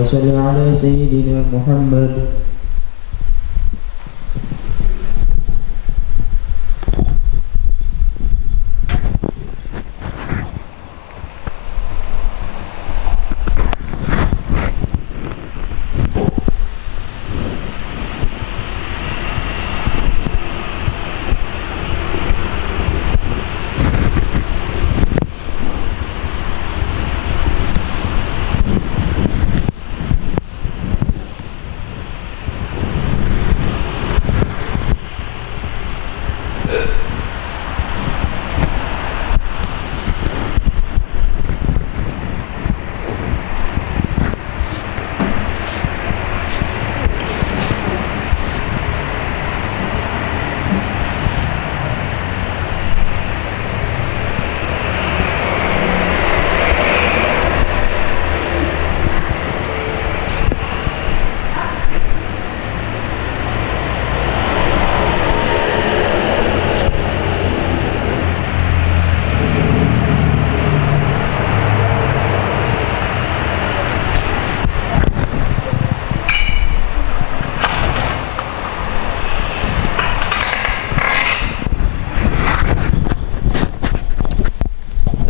صل على سيدنا محمد.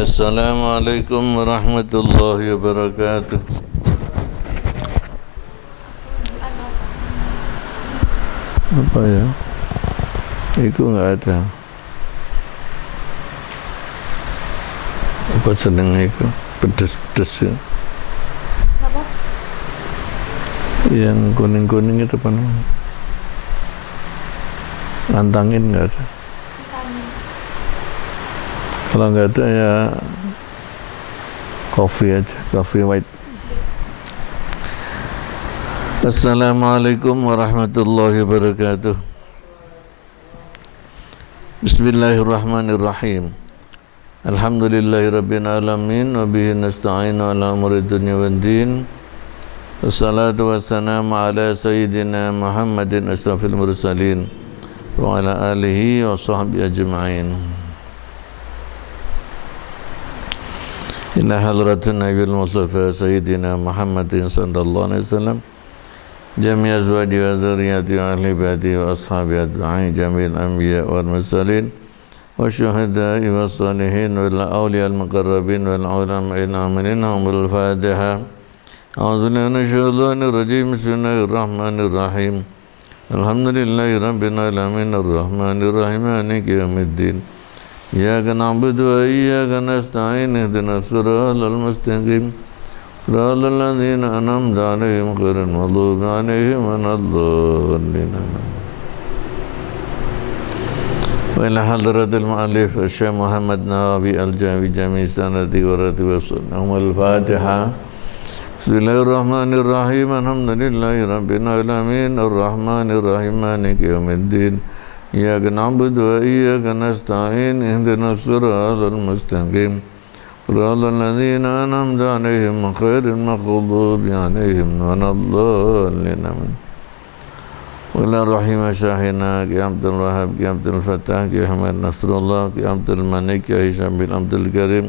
Assalamualaikum warahmatullahi wabarakatuh. Apa ya? Itu enggak ada. Apa seneng itu? Pedes-pedes ya. Apa? Yang kuning-kuning itu apa namanya? Nantangin enggak ada. Kalau nggak ada ya kopi aja, kopi white. Assalamualaikum warahmatullahi wabarakatuh. Bismillahirrahmanirrahim. Alhamdulillahirabbil alamin wa bihi nasta'inu ala umuri dunya waddin. Wassalatu wassalamu ala sayyidina Muhammadin asyrafil mursalin wa ala alihi wa sahbihi ajma'in. Ila hadratin Nabil Mustafa Sayyidina Muhammadin sallallahu alaihi wasallam jami' azwaji wa dzurriyyati wa ahli baiti wa ashabi ajma'in jami'il anbiya wal mursalin wa syuhada'i wa salihin wal awliya al muqarrabin wal ulama'il amilin humul Fatiha. A'udzu billahi minasyaitonir rajim. Bismillahirrahmanirrahim. Alhamdulillahi rabbil alamin arrahmanir rahim maliki yaumiddin. Iyyaka na'budu wa iyyaka nasta'in ihdinas siratal mustaqim siratal ladzina an'amta 'alaihim ghairil maghdubi 'alaihim waladdallin. Wa ila hadratil mu'allif Syekh Muhammad Nawawi Al-Jawi Jami' Sanadi wa Rati wa Sunnah Al-Fatiha. Bismillahirrahmanirrahim. Alhamdulillahi rabbil alamin arrahmanir rahim maliki yaumiddin. Iyyaka na'budu wa iyyaka nasta'in ihdinas siratal mustaqim siratal ladzina an'amta 'alaihim ghairil maghdubi 'alaihim waladdallin. Wala rahimah syahina Ki Abdul Wahab Ki Abdul Fattah Ki Ahmad Nasrullah Ki Abdul Manik Ki Hisham bin Abdul Karim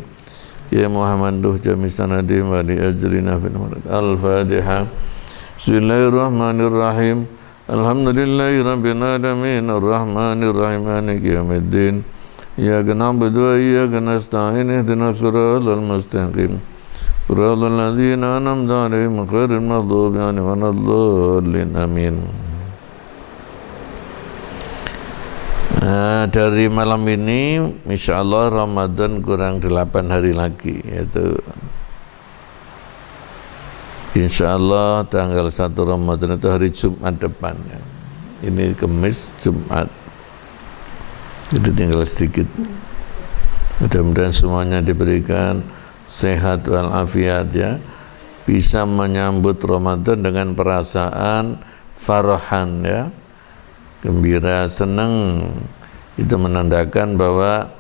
Ki Muhammad Duh Jami Sanadi Wali Ajrina fil Murad. Al-Fatiha. Bismillahirrahmanirrahim. Alhamdulillahi rabbil alamin arrahmanir rahim maliki yaumiddin. Iyyaka na'budu wa iyyaka nasta'in ihdinas siratal mustaqim siratal ladzina an'amta 'alaihim ghairil maghdubi 'alaihim waladdallin. Amin. Dari malam ini insyaallah Ramadan kurang 8 hari lagi, yaitu insyaallah tanggal 1 Ramadan itu hari Jumat depan ya. Ini Kamis, Jumat, jadi tinggal sedikit. Mudah-mudahan semuanya diberikan sehat walafiat ya, bisa menyambut Ramadan dengan perasaan farahan ya, gembira, senang. Itu menandakan bahwa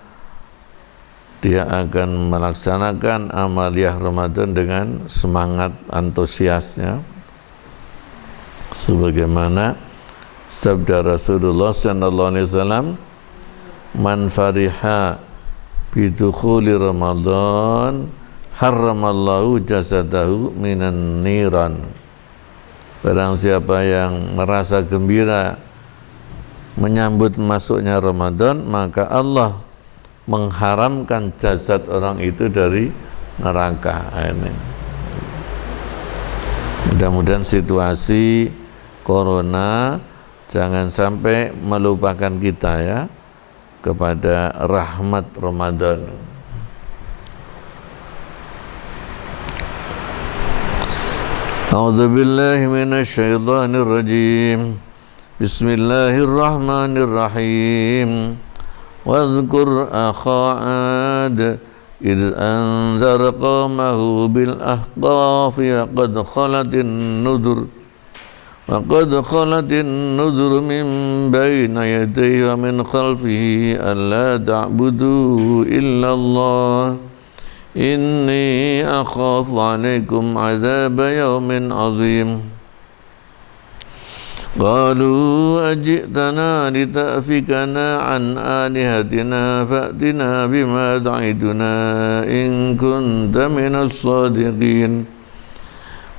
dia akan melaksanakan amaliyah Ramadan dengan semangat antusiasnya, sebagaimana sabda Rasulullah sallallahu alaihi wasallam, man fariha bidukhuli Ramadan harramallahu jasadahu minan niran. Barang siapa yang merasa gembira menyambut masuknya Ramadan, maka Allah mengharamkan jasad orang itu dari neraka. Ini mudah-mudahan situasi corona jangan sampai melupakan kita ya kepada rahmat Ramadan. A'udzu billahi minasy syaithanir rajim. Bismillahirrahmanirrahim. Wadhkur akha 'ad إذ أنذر قومه بالأحقاف وقد خلت النذر من بين يديه ومن خلفه ألا تعبدوا إلا الله إني أخاف عليكم عذاب يوم عظيم قالوا أجئتنا لتأفكنا عن آلهتنا فأتنا بما تعدنا إن كنت من الصادقين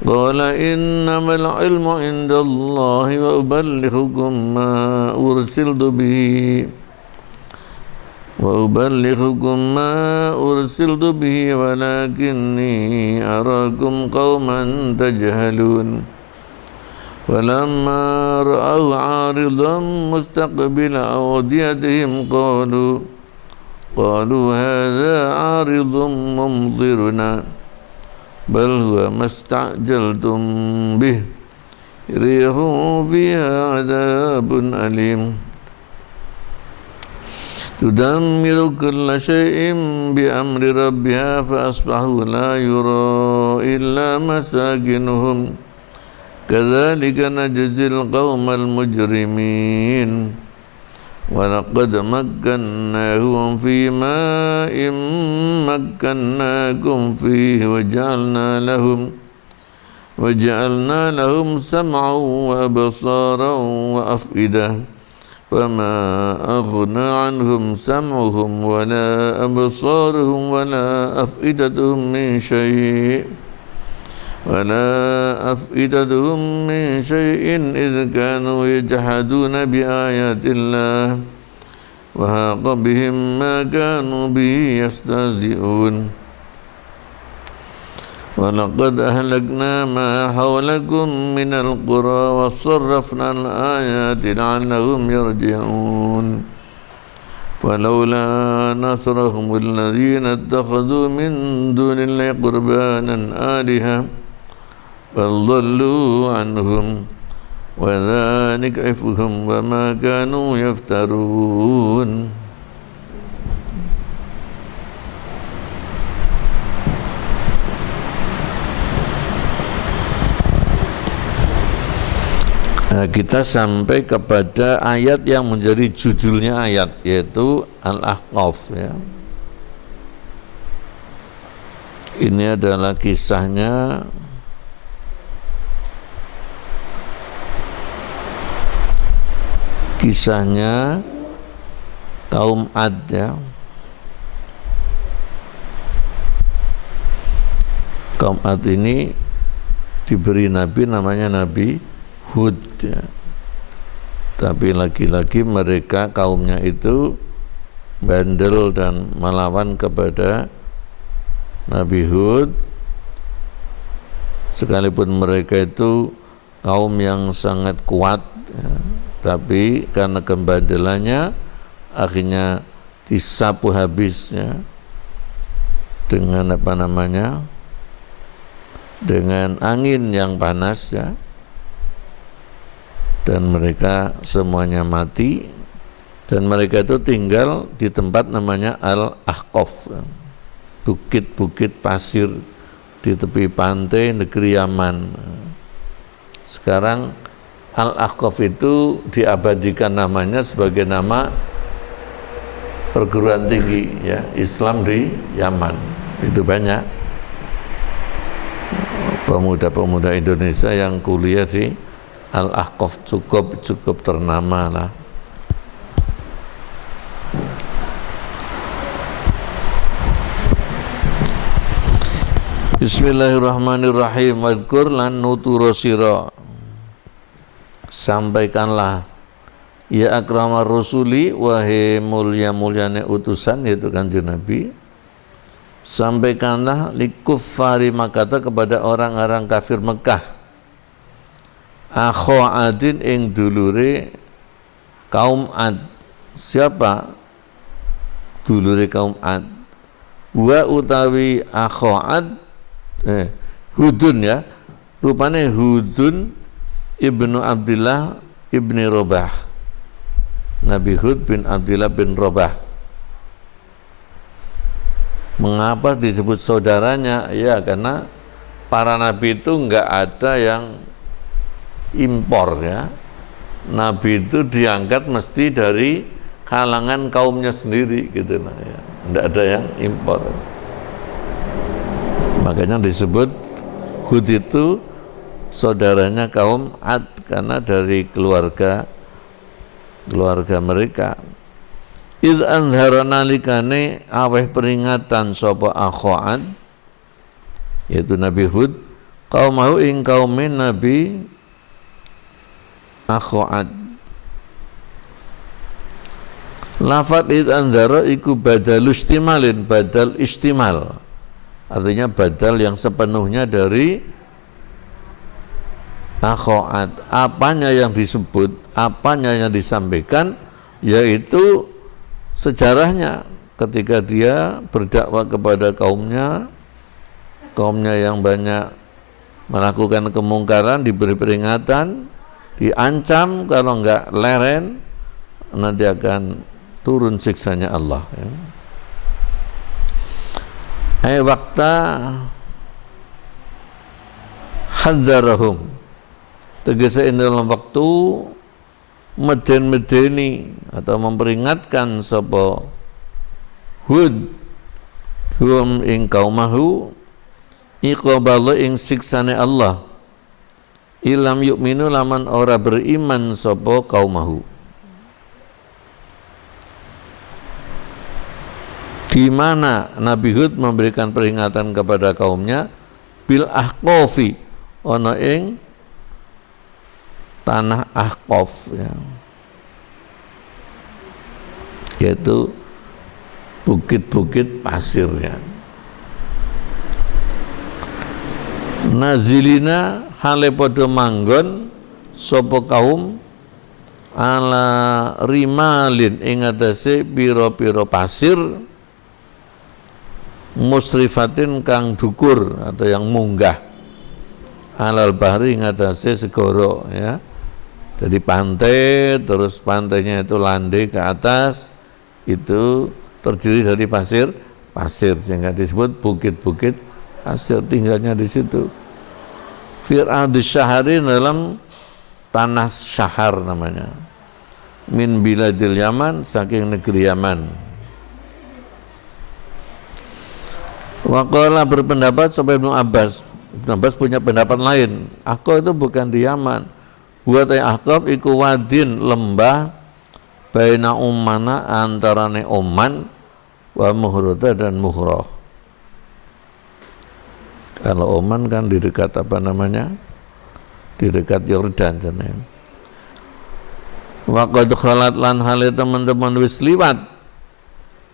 قال إنما العلم عند الله وأبلغكم ما أرسلت به ولكني أراكم قوما تجهلون فلما رأوا عارضا مستقبل أوديتهم قالوا هذا عارض ممطرنا بل هو ما استعجلتم به ريح فيها عذاب أليم تدمر كل شيء بأمر ربها فأصبحوا لا يرى إلا مساكنهم كذلك نجزي القوم المجرمين ولقد مكناهم في ماء مكناكم فيه وجعلنا لهم سمعا وأبصارا وأفئدة فما أغنى عنهم سمعهم ولا أبصارهم ولا أفئدتهم من شيء إذ كانوا يجحدون بآيات الله وحاق بهم ما كانوا به يستهزئون ولقد أهلكنا ما حولكم من القرى وصرفنا الآيات لعلهم يرجعون فلولا نصرهم الذين اتخذوا من دون الله قربانا آلهة بل ضلوا عنهم وذلك إفكهم وما كانوا يفترون. Kita sampai kepada ayat yang menjadi judulnya ayat, yaitu Al-Ahqaf ya. Ini adalah kisahnya kaum Ad ya. Kaum Ad ini diberi nabi namanya Nabi Hud ya. Tapi lagi-lagi mereka kaumnya itu bandel dan melawan kepada Nabi Hud, sekalipun mereka itu kaum yang sangat kuat ya. Tapi karena kebandelannya akhirnya disapu habisnya dengan dengan angin yang panas ya, dan mereka semuanya mati, dan mereka itu tinggal di tempat namanya Al-Ahqaf, bukit-bukit pasir di tepi pantai negeri Yaman. Sekarang Al-Ahqaf itu diabadikan namanya sebagai nama perguruan tinggi ya Islam di Yaman. Itu banyak pemuda-pemuda Indonesia yang kuliah di Al-Ahqaf, cukup ternama lah. Bismillahirrahmanirrahim. Wadkur lan nuturo sira, sampaikanlah ya akramar rusuli, wahai mulia-muliane utusan, yaitu Kanjeng Nabi, sampaikanlah likuffari Makkah, kepada orang-orang kafir Mekah, akho adin ing dulure kaum Ad. Siapa dulure kaum Ad? Wa utawi akho Ad, Hudun, ya, rupane Hudun ibnu Abdillah ibni Robah, Nabi Hud bin Abdillah bin Robah. Mengapa disebut saudaranya? Ya, karena para nabi itu enggak ada yang impor, ya. Nabi itu diangkat mesti dari kalangan kaumnya sendiri gitu, nah, ya. Enggak ada yang impor. Makanya disebut Hud itu saudaranya kaum Ad, karena dari keluarga mereka. Id anzara nalikane aweh peringatan sapa akhoan, yaitu Nabi Hud, kaumahu ing kaumin Nabi akhoan. Lafat id anzara iku badal istimalin, badal istimal, artinya badal yang sepenuhnya dari akhoat. Apanya yang disebut, apanya yang disampaikan, yaitu sejarahnya ketika dia berdakwah kepada kaumnya yang banyak melakukan kemungkaran, diberi peringatan, diancam kalau enggak leren nanti akan turun siksanya Allah, ya. Waktu hadzarahum, tegese dalam waktu meden-medeni atau memperingatkan sapa Hud hum ing kaumahu iqabala ing siksane Allah, ilam yu'minu laman ora beriman sapa kaumahu. Di mana Nabi Hud memberikan peringatan kepada kaumnya bil ahqafi, ana ing tanah Ahqaf, ya, yaitu bukit-bukit pasir, ya. Nazilina hale padha manggon sapa kaum ala rimalin ing atase pira-pira pasir, musrifatin kang dukur atau yang munggah, alal bahri ing atase segara, ya. Jadi pantai, terus pantainya itu landai ke atas, itu terdiri dari pasir, sehingga disebut bukit-bukit pasir, tinggalnya di situ. Fir'adus syahari, dalam tanah syahar namanya, min biladil Yaman, saking negeri Yaman. Waqala berpendapat sampai Ibnu Abbas punya pendapat lain, Ahqaf itu bukan di Yaman. Buat Ahqaf iku wadin, lembah, baina Ummana, antarane Oman, wa Muhrata dan Muhrah. Kalau Oman kan di dekat apa namanya? Di dekat Yordan sana. Wa qad khalat lan hale teman-teman wis liwat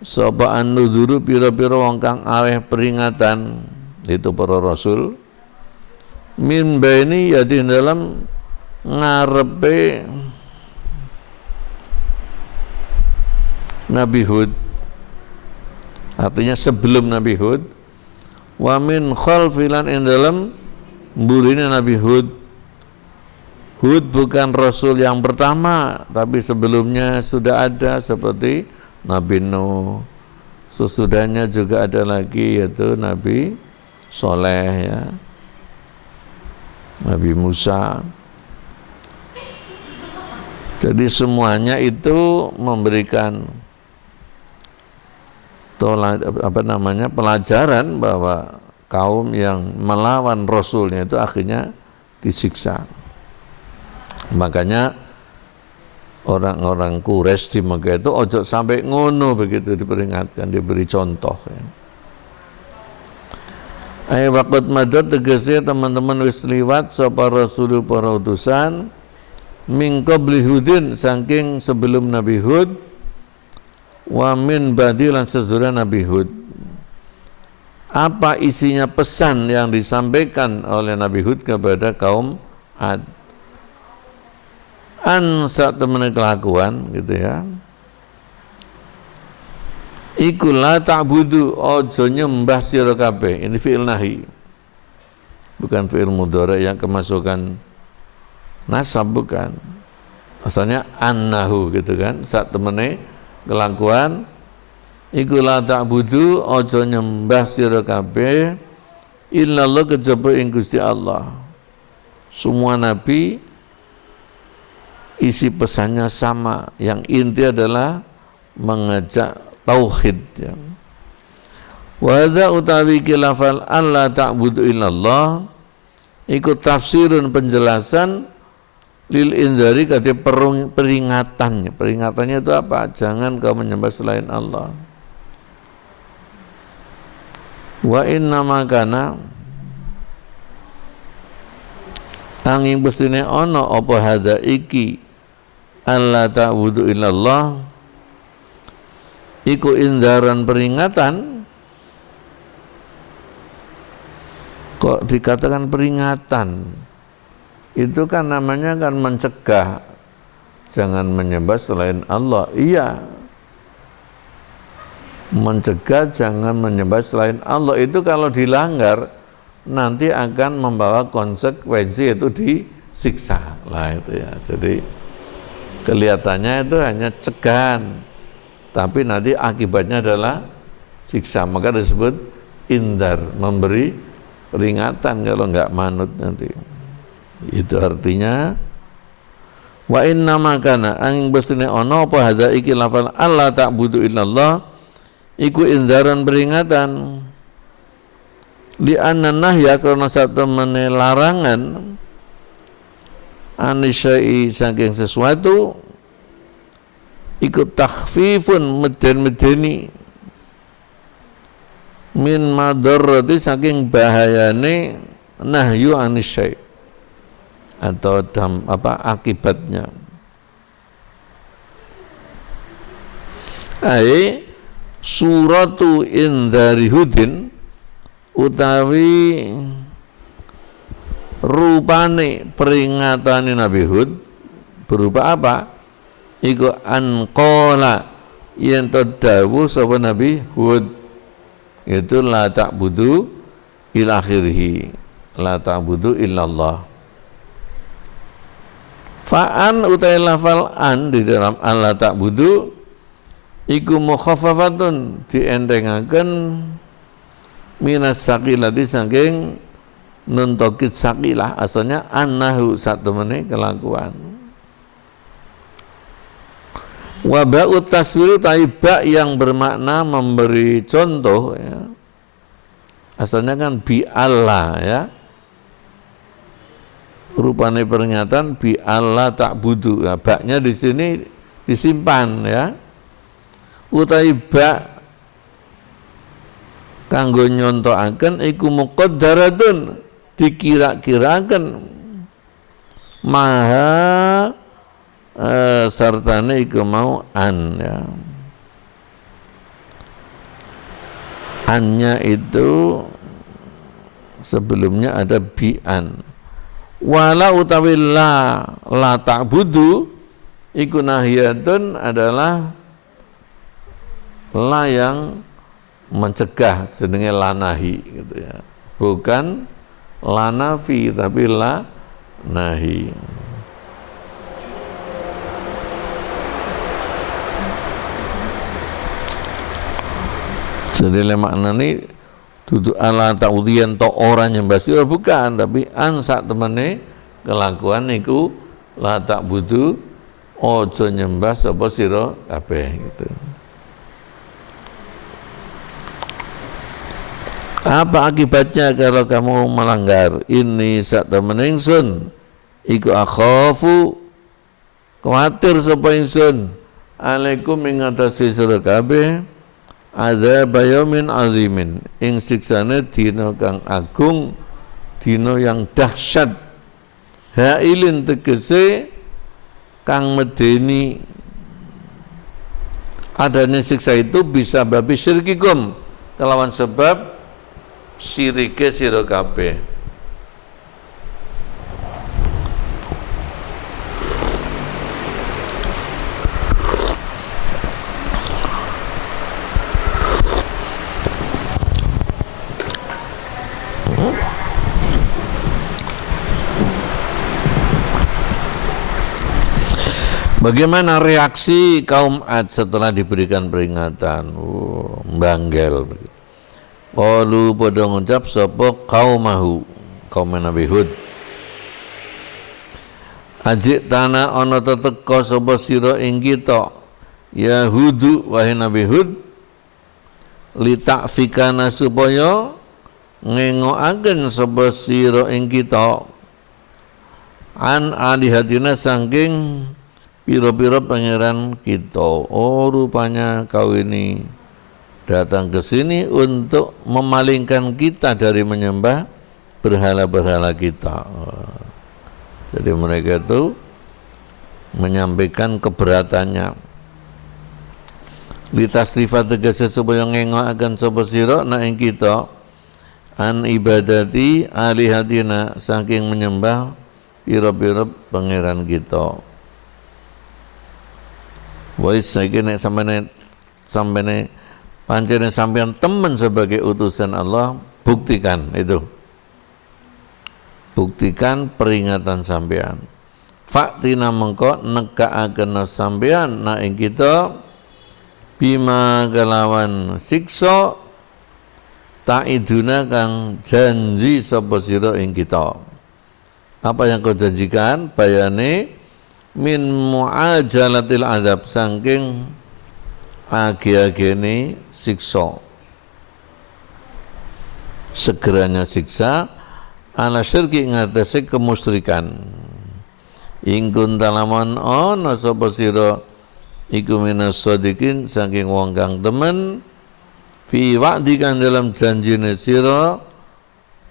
sapa an-nuzuru pira-pira wong kang aweh peringatan, itu para rasul, min baini yadi dalam ngarepe Nabi Hud, artinya sebelum Nabi Hud, wa min khalfilan ing dalam mburine Nabi Hud. Hud bukan rasul yang pertama, tapi sebelumnya sudah ada, seperti Nabi Nuh. Sesudahnya juga ada lagi, yaitu Nabi Soleh, ya, Nabi Musa. Jadi semuanya itu memberikan pelajaran bahwa kaum yang melawan Rasulnya itu akhirnya disiksa. Makanya orang-orang Quraisy di Mekah itu ojo sampai ngono, begitu diperingatkan, diberi contoh, ya. Ai waqt madad tegese teman-teman wis liwat sapa rasul para utusan min qabli Hudin saking sebelum Nabi Hud wa min ba'di lan sesudah Nabi Hud. Apa isinya pesan yang disampaikan oleh Nabi Hud kepada kaum Ad? An saat temen kelakuan gitu ya. Iku la ta'budu ojo nyembah sira kabeh. Ini fi'il nahi. Bukan fi'il mudhari yang kemasukan nasab, bukan. Asalnya annahu gitu kan. Saat temene kelakuan iku la ta'budu ojo nyembah sira kabeh illallah kejaba ing Gusti Allah. Semua nabi isi pesannya sama. Yang inti adalah mengajak tauhid ya. Wa hadza utawi kilafal alla ta'budu illallah iku tafsirun penjelasan lil indari kata peringatannya. Peringatannya itu apa? Jangan kau menyembah selain Allah. Wa inna makana angin bestine ono apa hadza iki alla ta'budu illallah iku indaran peringatan. Kok dikatakan peringatan? Itu kan namanya kan mencegah jangan menyembah selain Allah. Iya, mencegah jangan menyembah selain Allah itu kalau dilanggar nanti akan membawa konsekuensi, yaitu disiksa lah itu ya. Jadi kelihatannya itu hanya cegahan, tapi nanti akibatnya adalah siksa. Maka disebut indar, memberi peringatan kalau enggak manut nanti. Itu artinya wa inna makana angin bestine ono apa hadza iki lafal alla ta'budu illallah iku indaran peringatan li anna nahya karena satu larangan anisyai saking sesuatu ikut takhfifun medeni min madarrati saking bahayane nahyu anisyai atau akibatnya. Ai suratu indari Hudin utawi rupane peringatane Nabi Hud berupa apa? Iku anqala yen to dawuh sapa Nabi Hud itu la ta'budu ila akhirih, la ta'budu illallah. Fa'an utai lafal an di dalam Allah ta'budu iku mukhaffafatun dientengaken minas sakilati saking nuntokit sakilah, asalnya annahu satu menit kelakuan. Wa ba'ut taswiru ta'iba yang bermakna memberi contoh ya. Asalnya kan bi Allah ya. Rupanya peringatan bi Allah ta'budu. Ya, baknya di sini disimpan ya. Utai bak kanggo nyontoaken iku muqaddaratun dikira-kiraken maha sartane iku mau an ya. Annya itu sebelumnya ada bi'an. Wala utawi la ta'budu iku nahiyatun adalah la yang mencegah, jenenge la nahi gitu ya. Bukan la nafi tapi la nahi. Jadi makna ini duduk ala ta'udian to orang yang basir bukan, tapi an sak temene kelakuan niku la ta'budu ojo nyembah sapa sira kabeh gitu. Apa akibatnya kalau kamu melanggar? Ini sak temene ingsun iku akhafu kuwatir sapa ingsun alaikum ing atase sira kabeh adzab yaumin azimin ing siksane dina kang agung, dina yang dahsyat. Hailin tegese kang medeni adanya siksa itu bisa babi syirkikum kelawan sebab syirike sira kabeh. Bagaimana reaksi kaum Ad setelah diberikan peringatan? Banggel. Qalu padha ngucap sapa kaumahu, kaum Nabi Hud. Ajik tanah ana teka sapa sira ing kita, ya Hudu wahai Nabi Hud, litakfikana supaya ngengokaken sapa sira ing kita an alihatina saking piro-piro pangeran kita. Oh, rupanya kau ini datang ke sini untuk memalingkan kita dari menyembah berhala-berhala kita. Jadi mereka itu menyampaikan keberatannya. Litasrifa tegese supaya ngengokaken sapa sira na ing kita an ibadati alihatina saking menyembah piro-piro pangeran kita. Wais saiki nek sampene pancene sampean teman sebagai utusan Allah, buktikan itu. Buktikan peringatan sampean. Faktina mengko nekaaken sampean na ing kita bima kelawan siksa ta'iduna kang janji sapa sira ing kita. Apa yang kau janjikan? Bayane min mu'ajalatil azab saking agi-agene siksa, segeranya siksa ala syirki ngatasi kemusyrikan. Ing kuntalaman ana sapa sira iku minas shadiqin saking wong kang temen fi wa'dikan dalam janjine sira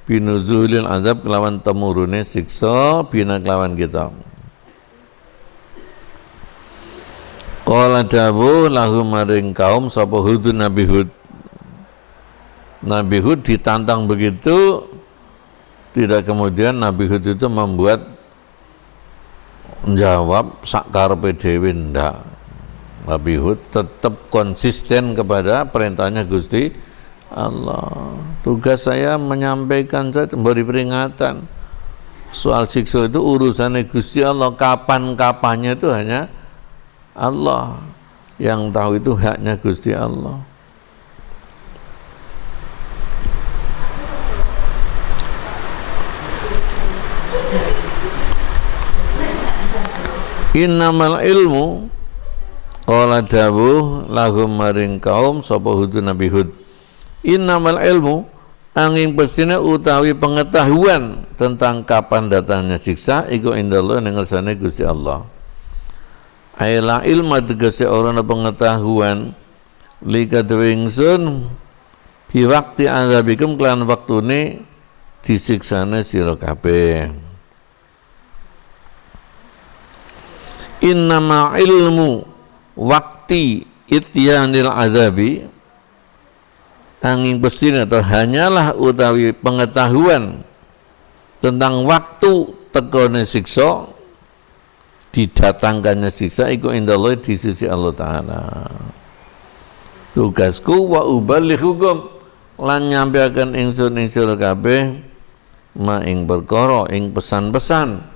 binuzulil azab kelawan temurune siksa bina kelawan kita. Qala dawu lahum maring kaum sapa Hud Nabi Hud. Nabi Hud ditantang begitu, tidak kemudian Nabi Hud itu membuat menjawab sak karepe dhewe ndak. Nabi Hud tetap konsisten kepada perintahnya Gusti Allah. Tugas saya menyampaikan saja, memberi peringatan. Soal siksa itu urusannya Gusti Allah, kapan-kapannya itu hanya Allah yang tahu, itu haknya Gusti Allah. Innamal ilmu qala dawuh lahum maring kaum sapa Hud Nabi Hud. Innamal ilmu angin pestine utawi pengetahuan tentang kapan datangnya siksa iku indallah ning ngersane Gusti Allah. Aila ilma tegese orang pengetahuan lika ingsun bi waktu azabikum kelan waktune disiksane sira kabeh. Innama ilmu wakti ityanil azabi angin pesine atau hanyalah utawi pengetahuan tentang waktu tekone siksa, didatangkannya siksa iku indallah di sisi Allah Ta'ala. Tugasku wa ubalighukum lan nyampaikan ingsun ing sira kabeh ma ing perkara ing pesan-pesan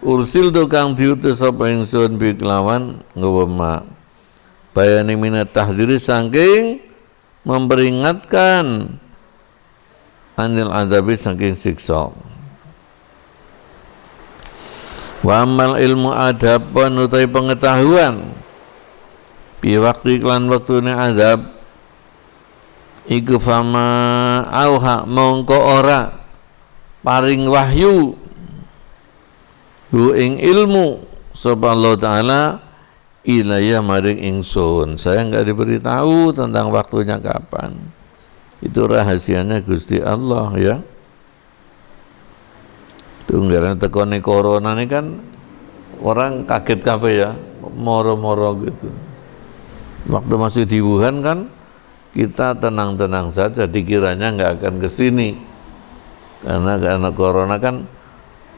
ursil kang diutus sapa ingsun bi kelawan nggawa ma bayane minat tahdiri saking memperingatkan anil adabi saking siksa. Wa amal ilmu adab penutai pengetahuan bi waktu iklan waktune adab iku fama auha mongko ora paring wahyu hu ing ilmu sapa Allah Ta'ala ilayah maring ingsun. Saya enggak diberitahu tentang waktunya kapan. Itu rahasianya Gusti Allah ya. Tunggaran tekoni corona ini kan orang kaget kabeh ya, moro-moro gitu. Waktu masih di Wuhan kan kita tenang-tenang saja, dikiranya nggak akan ke sini. Karena corona kan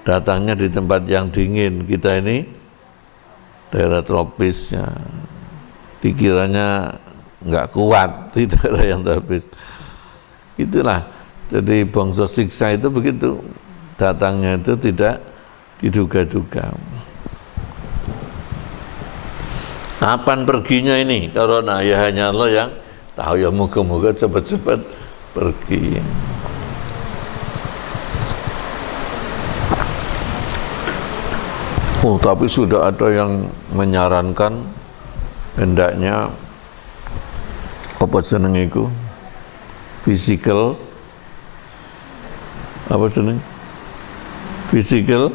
datangnya di tempat yang dingin. Kita ini daerah tropis ya. Dikiranya nggak kuat di daerah yang tropis. Itulah. Jadi bangsa siksa itu begitu. Datangnya itu tidak diduga-duga. Kapan perginya ini corona? Ya hanya Allah yang tahu, ya moga-moga cepat-cepat pergi. Oh, tapi sudah ada yang menyarankan hendaknya apa jenengiku? Physical apa jeneng? Physical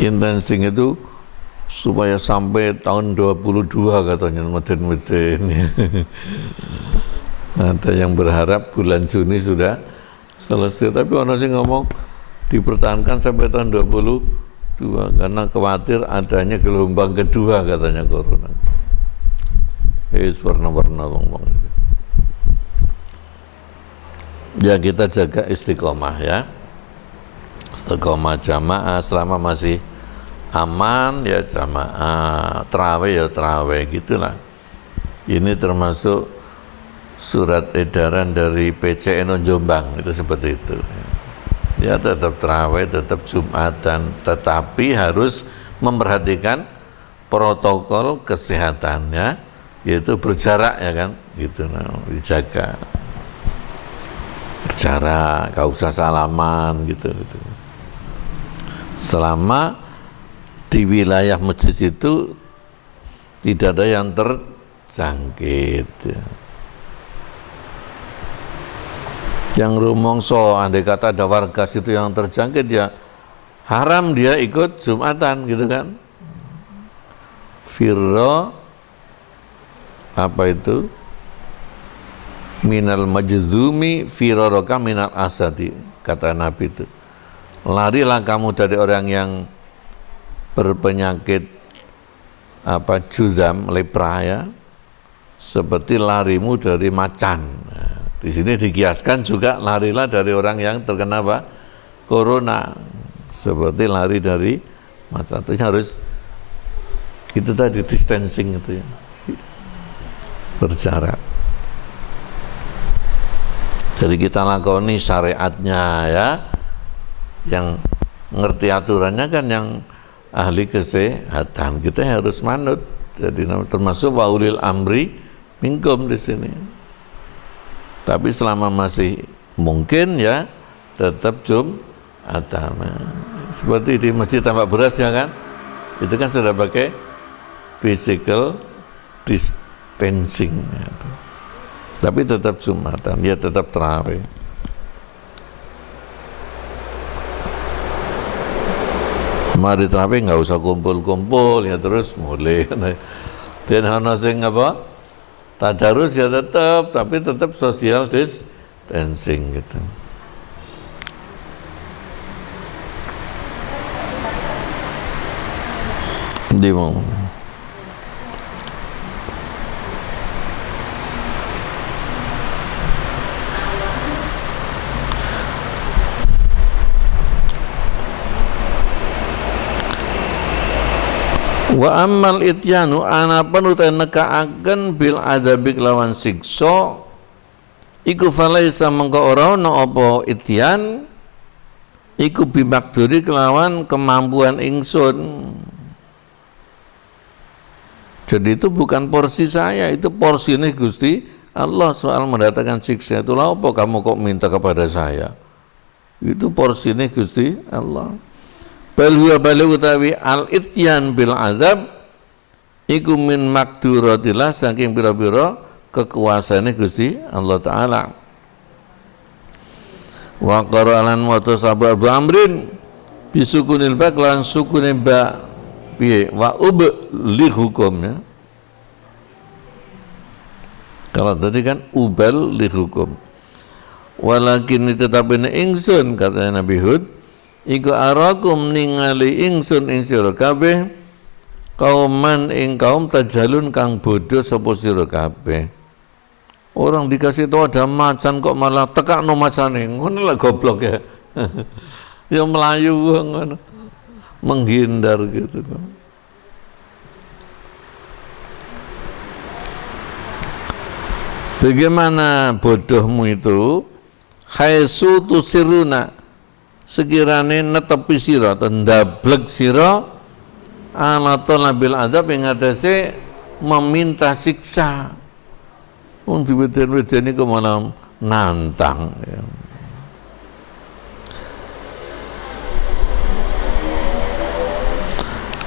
intensing itu supaya sampai tahun 22 katanya meden-meden. Ada yang berharap bulan Juni sudah selesai, tapi orang sih ngomong dipertahankan sampai tahun 22 karena khawatir adanya gelombang kedua katanya corona. Warna-warna ngomong. Ya kita jaga istiqomah ya. Istiqomah jamaah selama masih aman ya jamaah, terawih ya terawih gitulah. Ini termasuk surat edaran dari PCNO Jombang itu seperti itu. Ya tetap terawih, tetap Jumatan, tetapi harus memperhatikan protokol kesehatannya, yaitu berjarak ya kan, gitu, dijaga. Berjarak, gak usah salaman gitu. Selama di wilayah masjid itu tidak ada yang terjangkit. Yang rumongso, andai kata ada warga situ yang terjangkit ya haram dia ikut Jumatan gitu kan. Firro apa itu? Minal majzumi firoroka minal asadi, kata Nabi itu. Larilah kamu dari orang yang berpenyakit apa juzam, lepra ya, seperti larimu dari macan. Nah, di sini dikiaskan juga larilah dari orang yang terkena apa? Corona, seperti lari dari macan. Itu harus itu tadi distancing itu ya, berjarak. Jadi kita lakoni syariatnya ya, yang ngerti aturannya kan yang ahli kesehatan, kita harus manut. Jadi termasuk waulil amri minkum di sini. Tapi selama masih mungkin ya tetap Jumatan. Seperti di Masjid Tambak Beras ya kan, itu kan sudah pakai physical distancing. Tapi tetap Jumatan, ya tetap tarawih. Mari tarawih nggak usah kumpul-kumpul ya terus mulai. Dan ana sing apa? Tadarus ya tetap, tapi tetap social distancing gitu. Demo. Wa ammal ityanu anapan utai nekaaken bil adabi lawan siksa iku falaisa mengko ora ana apa ityan iku bimakduri kelawan kemampuan ingsun. Jadi itu bukan porsi saya, itu porsi ini Gusti Allah. Soal mendatangkan siksa itu lah apa kamu kok minta kepada saya? Itu porsi ini Gusti Allah. Bal huwa balu utawi al ityan bil azab iku min makduratillah, saking pira-pira kekuasaane Gusti Allah taala. Wa qara'an wa tasabu amrin bisukunil ba lan sukunin ba piye wa ubli hukumnya. Kalau tadi kan ubal li hukum. Walakin tetapi ingsun katanya Nabi Hud iku arakum ningali ingsun ing sira kabeh kauman ing kaum tajalun kang bodoh sapa sira kabeh. Orang dikasih tahu ada macan kok malah tekakno macane. Ngono lah goblok ya. Ya melayu ngono. Menghindar gitu. Bagaimana bodohmu itu? Haitsu tusiruna sekirane netepi sira atau ndablek sira ala talabil adab ing atase meminta siksa. Wong diweden-wedeni kok malah nantang ya.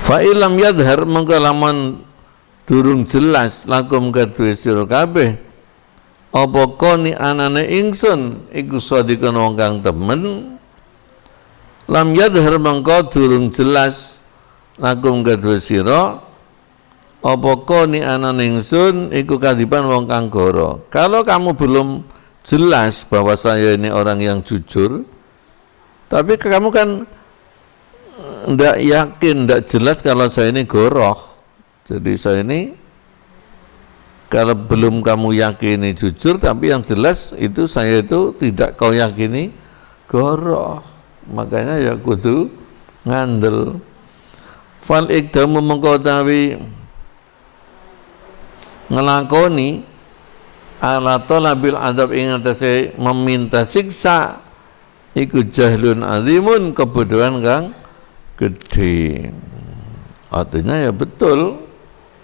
Fa ilam yadhar mangko lamun durung jelas lakum kadue sira kabeh apa koni anane ingsun iku sadikon wong kang temen lam yadhar mangko durung jelas lakum kadue sira apa koni anane ingsun iku kadiban wong kang goro. Kalau kamu belum jelas bahwa saya ini orang yang jujur, tapi kamu kan ndak yakin, ndak jelas kalau saya ini goroh. Jadi saya ini kalau belum kamu yakini jujur, tapi yang jelas itu saya itu tidak kau yakini goroh. Makanya ya kudu ngandel. Fal ikdamu mengkotawi ngelakoni ala talabil adab ing atase meminta siksa iku jahlun azimun, kebodohan kang gede. Artinya ya betul,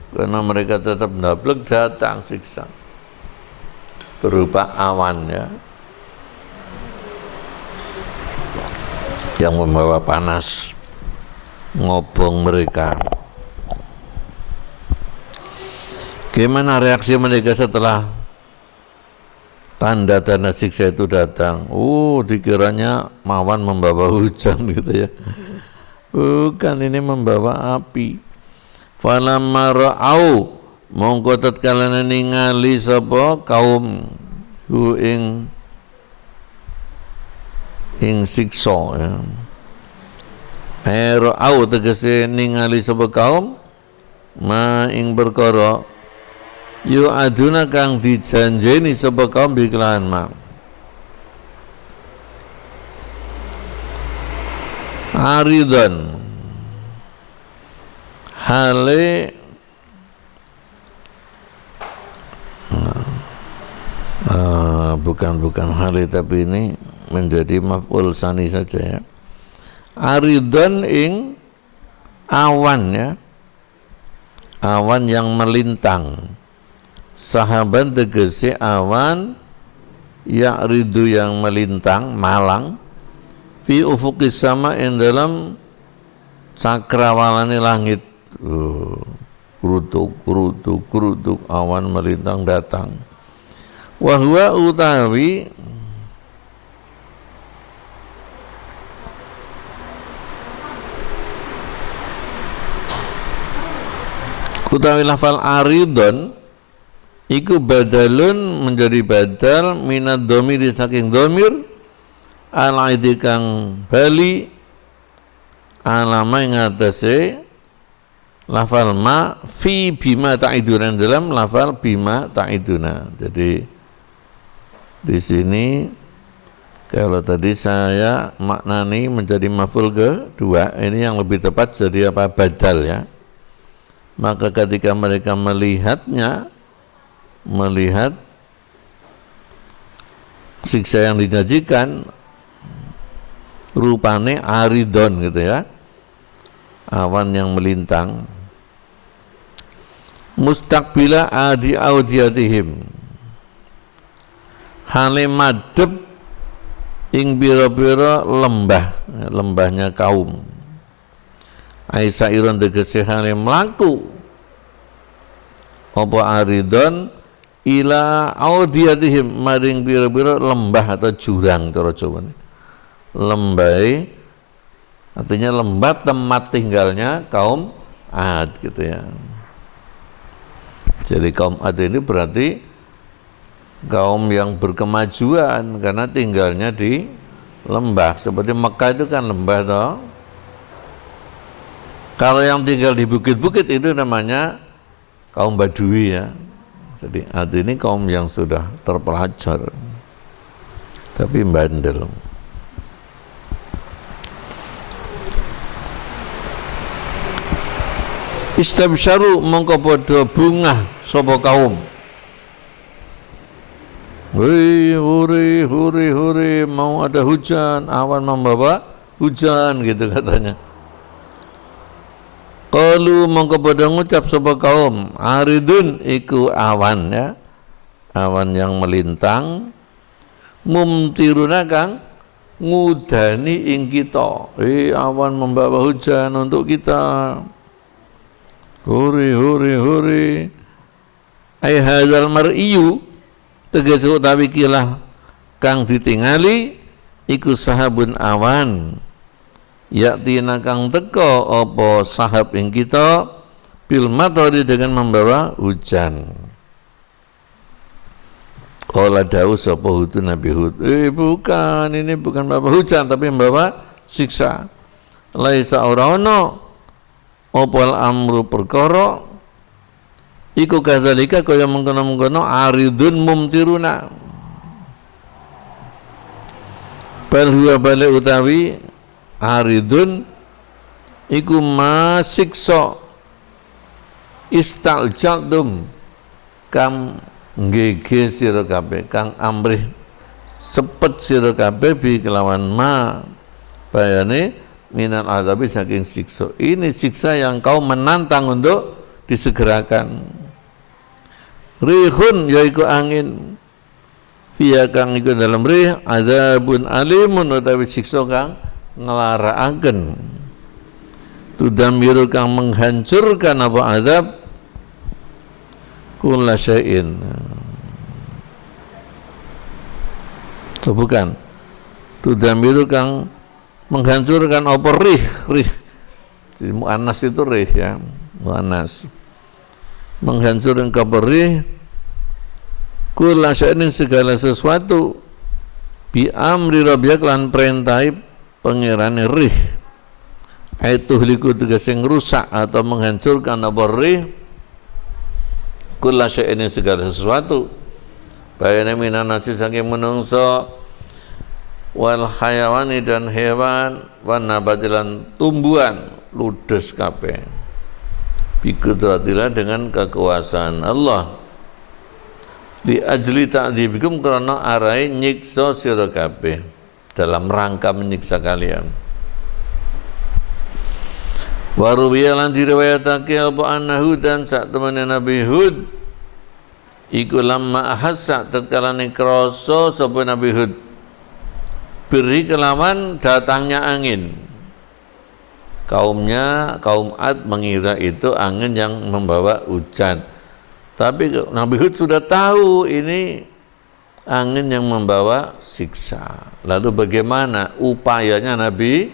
karena mereka tetap ndablek datang siksa berupa awan ya yang membawa panas ngobong mereka. Gimana reaksi mereka setelah tanda-tanda siksa itu datang? Dikiranya awan membawa hujan gitu ya. Bukan, ini membawa api. Falamma ra'au mongko tatkala ningali sapa kaum hu ing siksa ya. Ra'au tegese ningali sapa kaum ma ing perkara yu aduna kang dijanjeni sapa kaum biklan ma aridan hale bukan hale, tapi ini menjadi maf'ul sani saja ya. Aridan ing awan ya, awan yang melintang. Sahaban tegese awan ya'ridu yang melintang, malang fi ufuqis sama ing dalam cakrawalane langit. Kerutuk awan melintang datang. Wa huwa utawi lafal aridon iku badalun, menjadi badal minad dhamir saking dhamir al-aidi kang bali alama ing atase lafal ma fi bima ta'iduna, dalam lafal bima ta'iduna. Jadi di sini kalau tadi saya maknani menjadi maf'ul kedua, ini yang lebih tepat jadi apa? Badal ya. Maka ketika mereka melihat siksa yang dijanjikan rupane aridon gitu ya, awan yang melintang, mustaqbila adi audiyatihim, hale madhep ing biro-biro lembahnya kaum. Aisyah iron tegese hale mlaku apa aridon ila audiyatihim, maring biro-biro lembah atau jurang cara Jawa. Lembah artinya lembah tempat tinggalnya kaum Ad gitu ya. Jadi kaum Ad ini berarti kaum yang berkemajuan karena tinggalnya di lembah. Seperti Mekah itu kan lembah toh. Kalau yang tinggal di bukit-bukit itu namanya kaum Badui ya. Jadi Ad ini kaum yang sudah terpelajar tapi bandel. Istabsyaru mongko padha bungah sapa kaum. Huri, mau ada hujan, awan membawa hujan gitu katanya. Qalu mongko padha ngucap sapa kaum, aridun iku awan ya. Awan yang melintang, mumtiruna kang ngudani ing kita. Awan membawa hujan untuk kita. Huri. Ai hadzal mar'iyu tegese utawi kilah kang ditingali iku sahabun awan. Yaktina kang teka apa sahab ing kita bil matari dengan membawa hujan. Qala dawu sapa Hud Nabi Hud, bukan, ini bukan membawa hujan tapi membawa siksa. Laisa ora ono opal amru perkara iku kadzalika kaya mengkono-mengkono aridun mumtiruna. Bal huwa balik utawi aridun iku masiksa istaljatum kang ngege sira kabeh, kang amrih sepet sira kabeh bi kelawan ma bayane minal azabi saking siksa. Ini siksa yang kau menantang untuk disegerakan. Rihun yaiku angin, fiya kang iku dalam rih azabun alimun utawi siksa kang ngelaraaken. Tudamiru kang menghancurkan apa azab kulla syai'in. Itu bukan. Tudamiru kang menghancurkan apa rih. Jadi mu'annas itu rih ya, mu'annas. Menghancurkan apa rih kulla syai'in segala sesuatu bi amri rabbika lan perintahe pangerane rih. Aituhliku tegese ngrusak atau menghancurkan apa rih kulla syai'in segala sesuatu bayane minan nasi saking menungso wal hayawani dan hewan wan nabatilan tumbuhan ludes kabeh bikudratillah dengan kekuasaan Allah di ajli ta'dzibikum karena arai nyiksa sira kabeh dalam rangka menyiksa kalian. Waruwiya lan diriwayatake apa annahu dan sak temene Nabi Hud iku lamma ahassa tatkala krasa sapa Nabi Hud beri kelawan datangnya angin. Kaum Ad mengira itu angin yang membawa hujan. Tapi Nabi Hud sudah tahu ini angin yang membawa siksa. Lalu bagaimana upayanya Nabi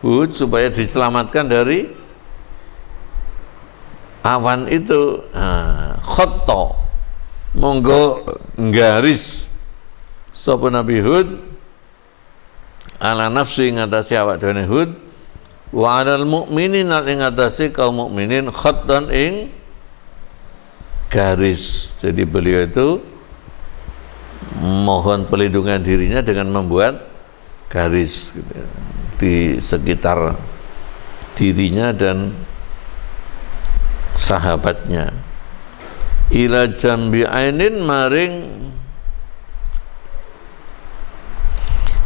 Hud supaya diselamatkan dari awan itu? Khotta monggo nggaris sapa Nabi Hud ala nafsi ngatasi awak dhewe Hud wa alal mukminin ing ngatasi kaum mukminin khattan ing garis. Jadi beliau itu mohon pelindungan dirinya dengan membuat garis gitu, di sekitar dirinya dan sahabatnya. Ila jambi ainin maring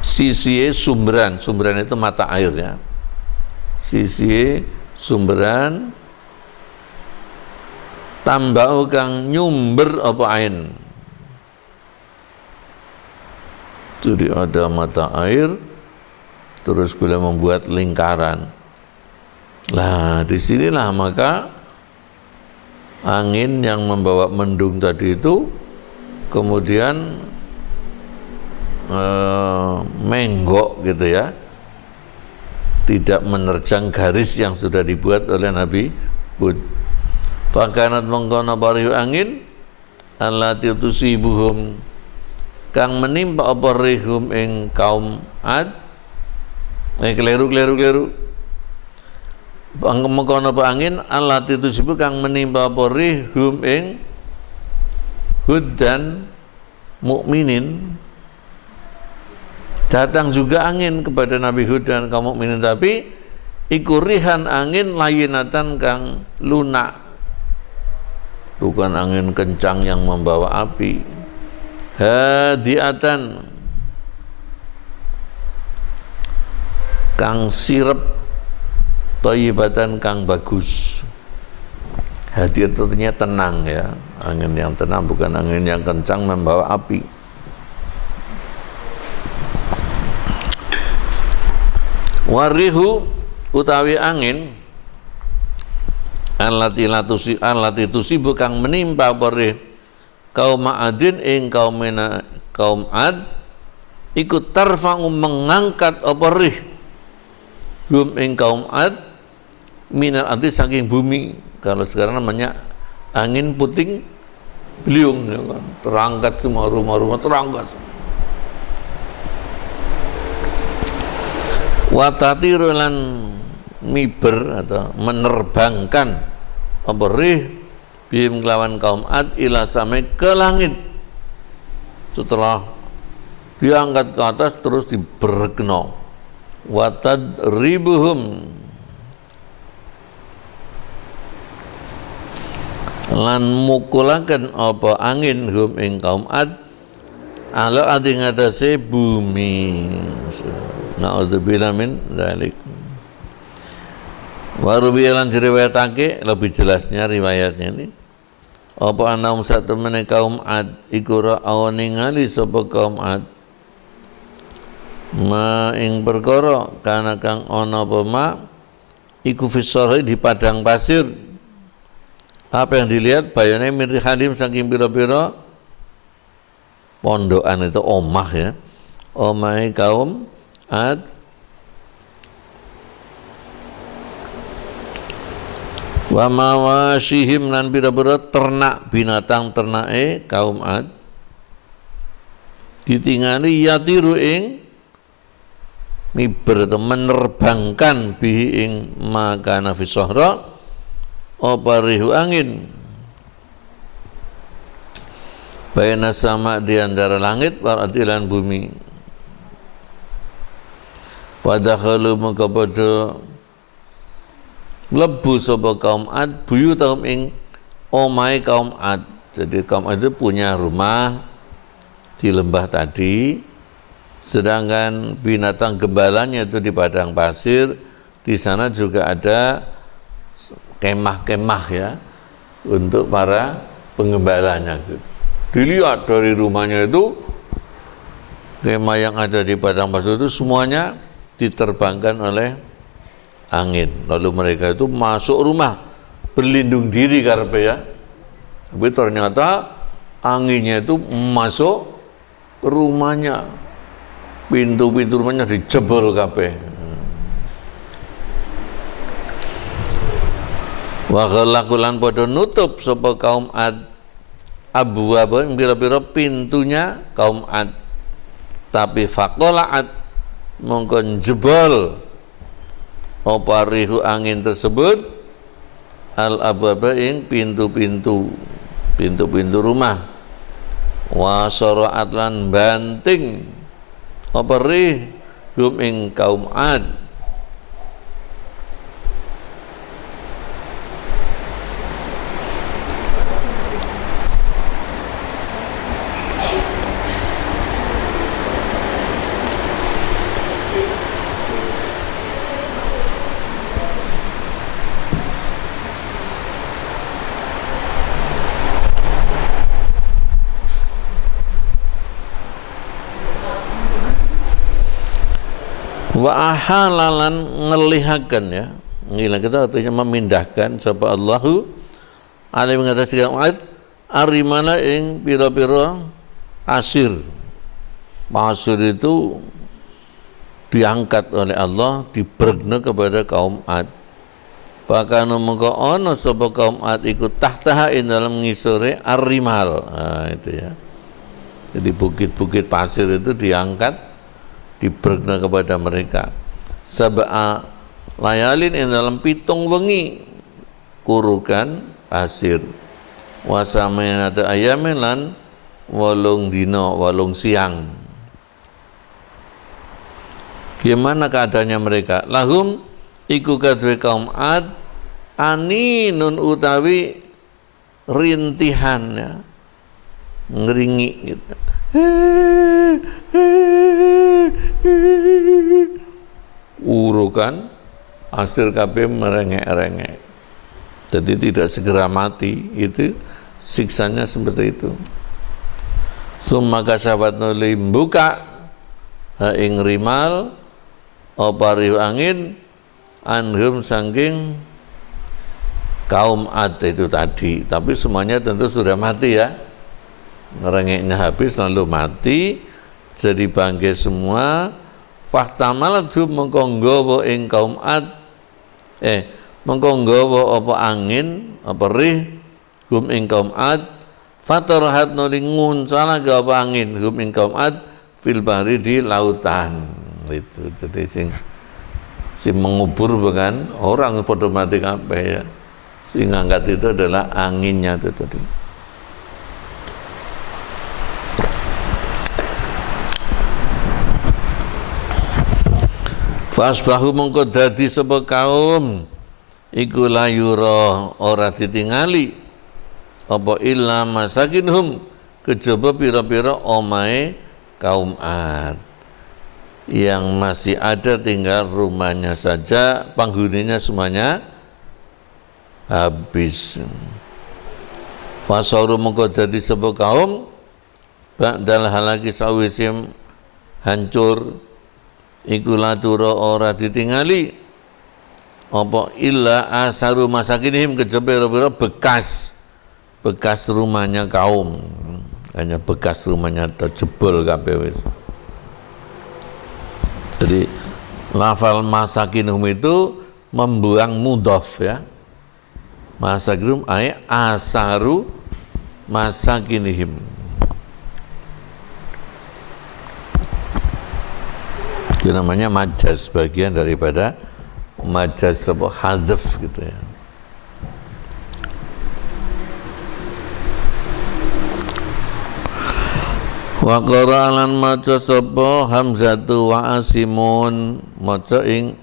sisi sumberan itu mata air ya. Sisi sumberan tambah kang nyumber apa ain. Jadi ada mata air terus beliau membuat lingkaran. Lah disinilah maka angin yang membawa mendung tadi itu kemudian menggok gitu ya, tidak menerjang garis yang sudah dibuat oleh Nabi Hud. Fakanat mengkono parihu angin allati tusibuhum kang menimpa apa rihum ing kaum Ad keliru mengkono apa angin allati tusibu kang menimpa apa rihum ing Hud dan mukminin. Datang juga angin kepada Nabi Hud dan kaum mukminin, tapi iku rihan angin layinatan kang lunak, bukan angin kencang yang membawa api. Hadiatan kang sirep, thayyibatan kang bagus. Hadi itu artinya tenang ya, angin yang tenang, bukan angin yang kencang membawa api. Warihu utawi angin allati tusibu kang menimpa perih kaum Adin ing kaum Ad iku tarfa'u mengangkat apa rih hum ing kaum Ad minal ardi saking bumi. Kalau sekarang namanya angin puting beliung ya kan? Terangkat semua rumah-rumah terangkat. Watatiru lan miber atau menerbangkan apa rih bihim kelawan kaum Ad ila samai ke langit. Setelah diangkat ke atas terus diberkeno. Watad ribuhum lan mukulaken apa angin hum ing kaum Ad ala adi ngatasi bumi. Na'udzubillah min dzalik. Wa rubiyalan diriwayatake lebih jelasnya riwayatnya ini. Apa ana satu meneh kaum Ad iku ra'au ningali sapa kaum Ad ma ing perkara kana kang ana apa ma iku fisarhi di padang pasir. Apa yang dilihat bayane mirri hadim saking pira-pira pondokan itu omah ya. Omahe kaum Ad wa mawashihim lan pira-pira ternak binatang ternake kaum Ad ditingali yatiru ing miber atau menerbangkan bihi ing makana fi sahra apa rihu angin baina sama di antara langit wal adilan bumi. Padahal maka pada lebu sapa kaum Ad buyutahum ing omahe kaum Ad. Jadi kaum Ad itu punya rumah di lembah tadi, sedangkan binatang gembalanya itu di padang pasir. Di sana juga ada kemah-kemah ya untuk para penggembalanya. Dilihat dari rumahnya itu kemah yang ada di padang pasir itu semuanya diterbangkan oleh angin. Lalu mereka itu masuk rumah berlindung diri karepe ya. Tapi ternyata anginnya itu masuk rumahnya. Pintu-pintu rumahnya dijebol kabeh. Wa ghalaqulan padha nutup sapa kaum Ad abwaaba pira-pira pintunya kaum Ad. Tapi faqalaat mongko jebol apa rihu angin tersebut al abwaba ing pintu-pintu rumah. Wa saraat lan banting apa rih hum ing kaum Ad. Wa ahalalan ngelihakan ya, ngilang kita artinya memindahkan sapa Allahu alaihi mengatasi ayat arimana ing pira-pira pasir itu diangkat oleh Allah dibergna kepada kaum Ad Pakanu mengko ono sapa kaum Ad iku tahtaha ing dalam ngisore Ar-Rimal. Nah, itu ya. Jadi bukit-bukit pasir itu diangkat, diberikan kepada mereka. Sab'a layalin ing dalam pitung wengi kurukan pasir. Wasamenata ayamin lan 8 dina 8 siang. Gimana keadaannya mereka? Lahum iku kadwe kaum Ad aninun utawi rintihan ya, ngeringi gitu. Urukan hasil kabeh merengek-rengek. Jadi tidak segera mati, itu siksanya seperti itu. Summa kasabat nuli buka ing rimal apa riuh angin anhum saking kaum Ad itu tadi, tapi semuanya tentu sudah mati ya, ngerengeknya habis lalu mati, jadi bangkit semua. Fahtamaladhum mengkonggawa ing kaum Ad mengkonggawa apa angin apa rih hum ing kaum Ad fatarahat nuli nguncalake apa angin hum ing kaum Ad fil bahri di lautan. Itu jadi si mengubur bukan orang pada mati kabeh ya. Si ngangkat itu adalah anginnya itu tadi. Fasbahu mongko dadi sapa kaum iku layura ora ditingali apa illa masakinhum kejaba pira-pira omahe kaum Ad yang masih ada tinggal rumahnya saja, penghuninya semuanya habis. Fasauru mongko dadi sapa kaum ba'dal halaki sawisim hancur iku latura ora ditingali apa illa asaru masakinihim kejaba bekas rumahnya kaum, hanya bekas rumahnya terjebol kabeh wis. Jadi lafal masakinhum itu membuang mudhaf ya. Masakinhum ay asaru masakinihim. Itu namanya majaz, bagian daripada majaz sebuah hadaf gitu ya. Wa qara'alan maca sapa Hamzatu wa Asimun maca ing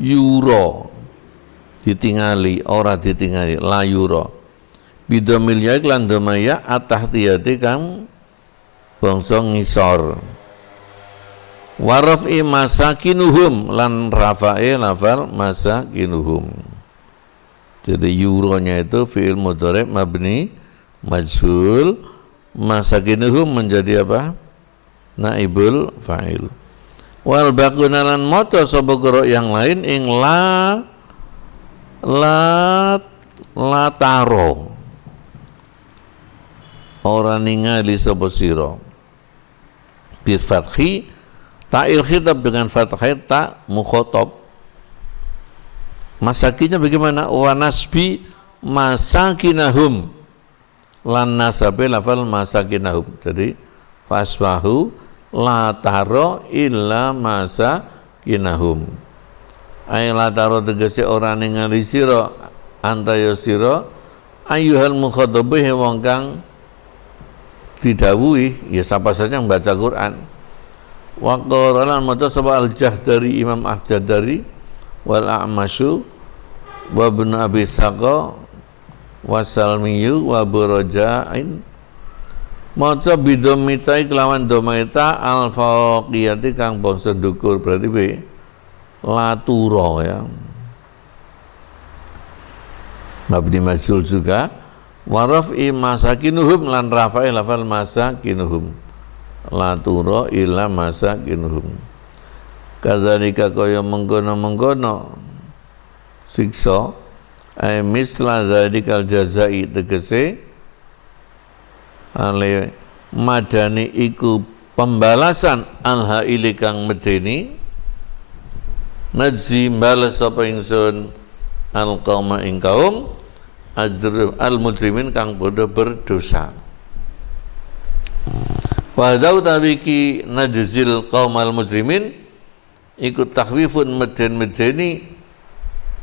yura ditingali ora ditingali la yura bidomil ya lan domaya atahtiyati kang bangsa ngisor warafi masakinuhum lan rafae lafal masakinuhum. Jadi yuronya itu fi'il mudhari mabni majhul, masakinuhum menjadi apa? Naibul fa'il. Wal baqunalan maca sapa qira yang lain ing la taro ora ningali sapa sira bi fathi ta'il khitab dengan fathah ta mukhatab. Masakinnya bagaimana? Wa nasbi masakinahum lan nasabe lafal masakinahum. Jadi fasbahu la taro illa masakinahum. Ay la taro tegese ora ningali sira antaya sira ayyuhal mukhatabih wong kang didhawuhi ya siapa saja yang baca Quran. Wa qaralan maca sapa al-Jahdari Imam Al-Jahdari wal A'masyu wa ibn Abi Saqa wa Salmiyu wa Buraja'in maca bidomitai kelawan domaita al-faqiyati kang bangsa dukur berarti be laturo ya. Mabni majhul juga wa raf'i masakinuhum lan rafa'i lafal masakinuhum laturo illa masakinuhum. Kadzalika kaya mengkono-mengkono siksa ay misla dzalikal jazai tegese ale madani iku pembalasan al-haili kang medeni najzi balas apa ingsun al qauma ing kaum al mujrimin kang padha berdosa. Wa dau tabiki najzil qaumal mujrimin ikut takhwifun medeni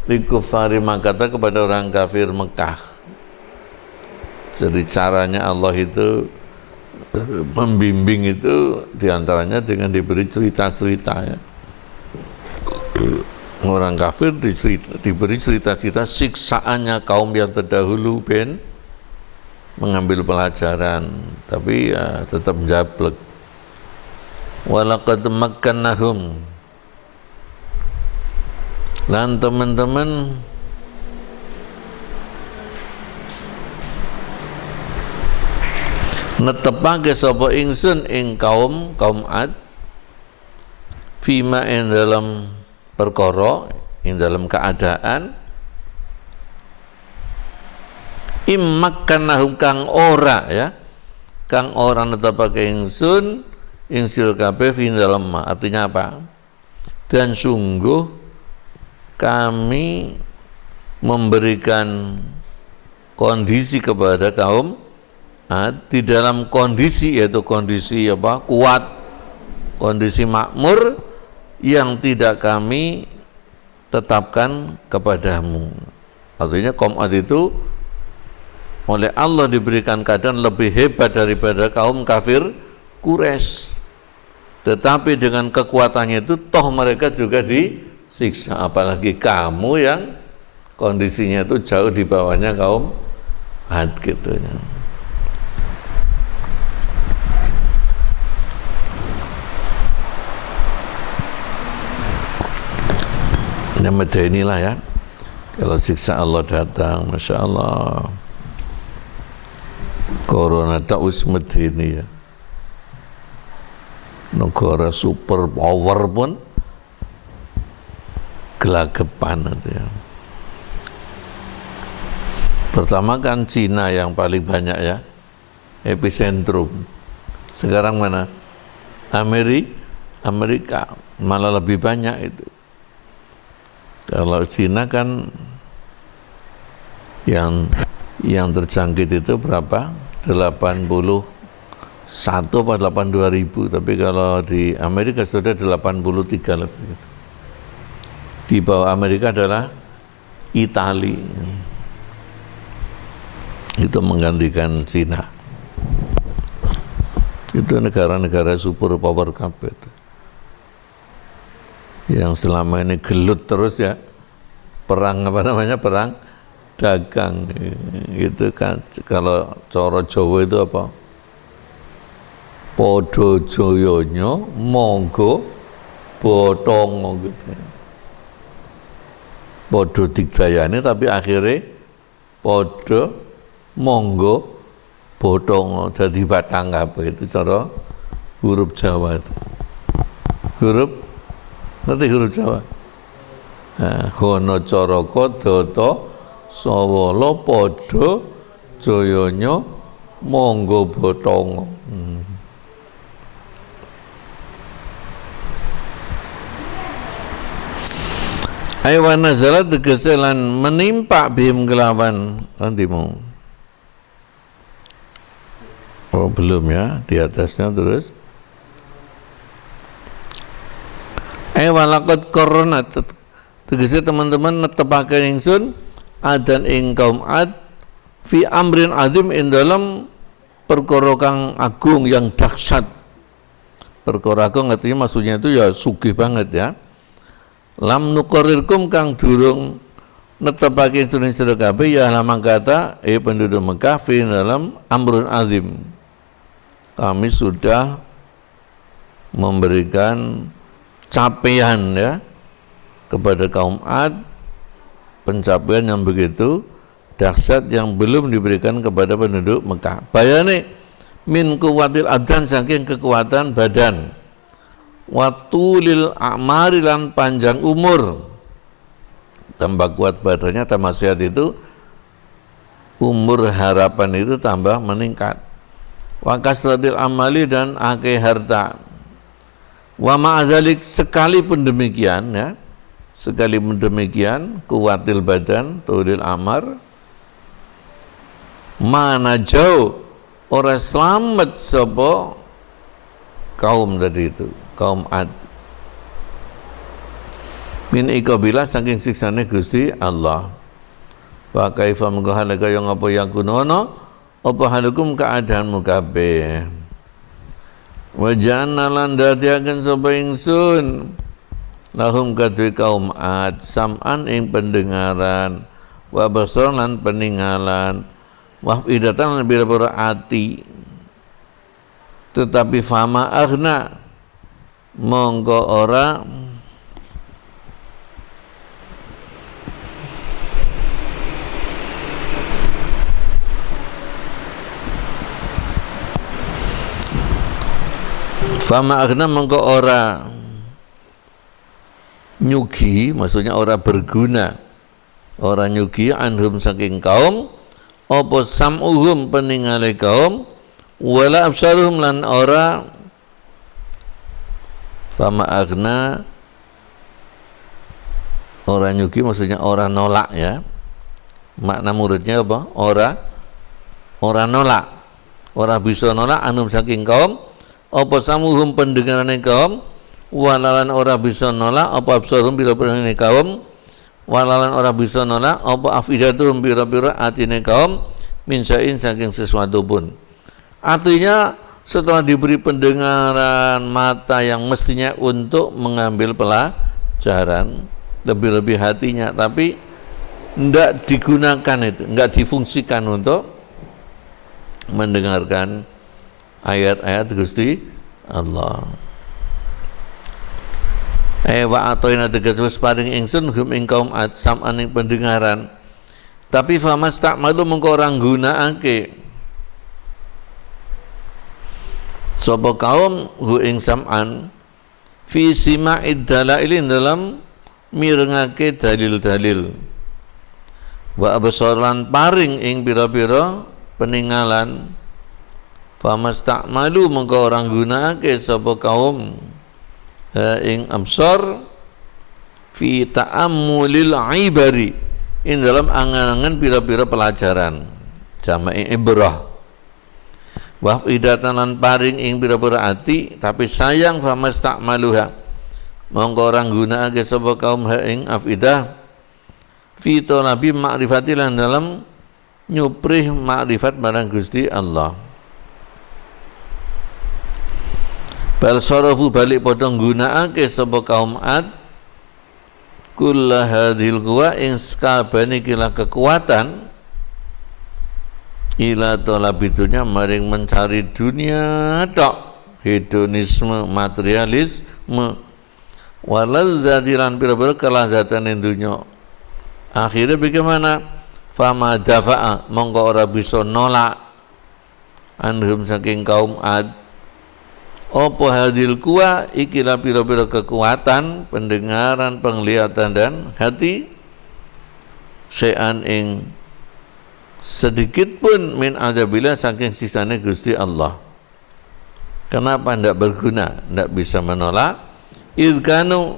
likufari Makkah kepada orang kafir Mekah. Jadi caranya Allah itu membimbing itu diantaranya dengan diberi cerita-cerita ya. Orang kafir diberi cerita-cerita siksaannya kaum yang terdahulu ben mengambil pelajaran, tapi ya tetap jablek. Walaqad makkannahum, lan teman-teman netepake sapa ingsun ing kaum Ad fima ing dalam perkara ing dalam keadaan immakkanahum kang ora ya, kang ora netepake ingsun ing sira kabeh ing dalam artinya apa? Dan sungguh kami memberikan kondisi kepada kaum Ad di dalam kondisi, yaitu kondisi apa? Kuat, kondisi makmur yang tidak kami tetapkan kepadamu. Artinya kaum Ad itu oleh Allah diberikan keadaan lebih hebat daripada kaum kafir Quraisy. Tetapi dengan kekuatannya itu toh mereka juga disiksa, apalagi kamu yang kondisinya itu jauh di bawahnya kaum Ad gitu ya. Medeni lah ya, kalau siksa Allah datang, Masya Allah, corona tak us medeni ya, negara super power pun gelagapan itu ya. Pertama kan Cina yang paling banyak ya, epicentrum. Sekarang mana? Amerika malah lebih banyak itu. Kalau Cina kan yang terjangkit itu berapa? 81 atau 82 ribu. Tapi kalau di Amerika sudah 83 lebih. Di bawah Amerika adalah Itali. Itu menggantikan Cina. Itu negara-negara super power kabeh. Yang selama ini gelut terus ya, perang perang dagang gitu kan. Kalau cara Jawa itu apa? Padha jayanya monggo bothong gitu. Padha digdayani tapi akhirnya padha monggo bothong dadi batang kabeh. Itu cara huruf Jawa itu. Ngerti huruf Jawa? Hono caraka data sawala padha jayanya monggo bothong. Aywa nazalat keselan menimpa bihim kelawan nantimu. Oh belum ya, di atasnya terus. Walaqad korona tegese teman-teman netepake ingsun adan ing kaum Ad fi amrin azim ing dalam perkara kang agung yang dahsyat. Perkara agung artinya maksudnya itu ya sugih banget ya. Lam nuqarrirkum kang durung netepake ingsun ing sira kabeh ya lamang kata penduduk Mekah fi dalam amrun azim. Kami sudah memberikan capaian ya kepada kaum Ad, pencapaian yang begitu dahsyat yang belum diberikan kepada penduduk Mekah. Bayane min kuwatil abdan saking kekuatan badan, watulil a'mari lan panjang umur. Tambah kuat badannya, tambah sehat itu umur harapan itu tambah meningkat. Wa kasratil amali dan akeh harta. Wa ma'adzalik sekalipun demikian ya, sekalipun demikian kuwatil badan tulil amar mana jauh orang selamat sapa kaum tadi itu, kaum Ad min iqabilah saking siksane Gusti Allah. Wa kaifa mengko halaka yang apa yakunono apa halukum keadaanmu kabeh. Wa ja'alna lan dadiaken sapa ingsun lahum kadhe kaum Ad sam'an ing pendengaran wa basar lan peninggalan wa idatan lan bira-bira ati tetapi fama aghna mongko ora fama aghna mongko ora nyugi, maksudnya ora berguna, ora nyugi anhum saking kaum apa sam'uhum peningale kaum wala absaruhum lan ora fama aghna ora nyugi maksudnya ora nolak ya, makna muridnya apa? Ora nolak, ora bisa nolak anhum saking kaum apa samuhum pendengarane kaum walalan ora bisa nolak apa absarum pira-pira kaum walalan ora bisa nolak apa afidatuhum pira-pira atine kaum min syai'in saking sesuatu pun. Artinya setelah diberi pendengaran mata yang mestinya untuk mengambil pelajaran, lebih-lebih hatinya, tapi tidak digunakan itu, enggak difungsikan untuk mendengarkan ayat-ayat Gusti Allah. Wa atoina tegas paring ingsun hum ing kaum sam'an ing pendengaran. Tapi famas tak malu mengko orang gunakake sapa kaum hu ing sam'an fi sima'id dalailin dalam mirengake dalil-dalil. Wa absaran paring ing pira-pira peninggalan. Famas tak malu mengko orang gunakake sapa kaum ing absar fi ta'ammulil ibari in dalam angan-angan pira-pira pelajaran jama'i ibrah wa fidatan lan paring ing pira-pira ati tapi sayang famas tak maluha mongko orang gunakake sapa kaum ing afidah fi talabi ma'rifati lan dalam nyuprih makrifat marang Gusti Allah. Bal sarafu balik padha nggunakake sapa kaum Ad kullah hadhil quwa ing sakabehane kila kekuatan ila talabidunya maring mencari dunia tok, hedonisme, materialisme walal zadiran pira-pira kelazatan dunya. Akhirnya bagaimana? Fama dafa'a mongko ora bisa nolak anhum saking kaum Ad apa hadil kuwa ikilah pira-pira kekuatan pendengaran, penglihatan dan hati syai'an ing sedikit pun min adabillah saking sisane Gusti Allah. Kenapa tidak berguna, tidak bisa menolak? Idkanu